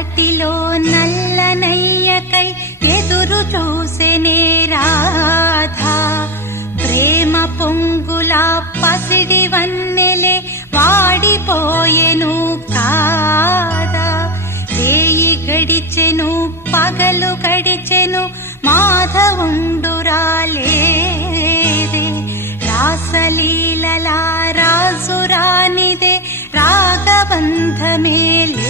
వాటిలో నల్లనయ్యకై ఎదురు చూసెనే రాధా ప్రేమ పొంగుల పసిడి వన్నెలే వాడిపోయేను కాదా ఏయి గడిచెను పగలు గడిచెను మాధవుండురాలేదే రాసలీలలా రాసురానిదే రాగబంధమేలే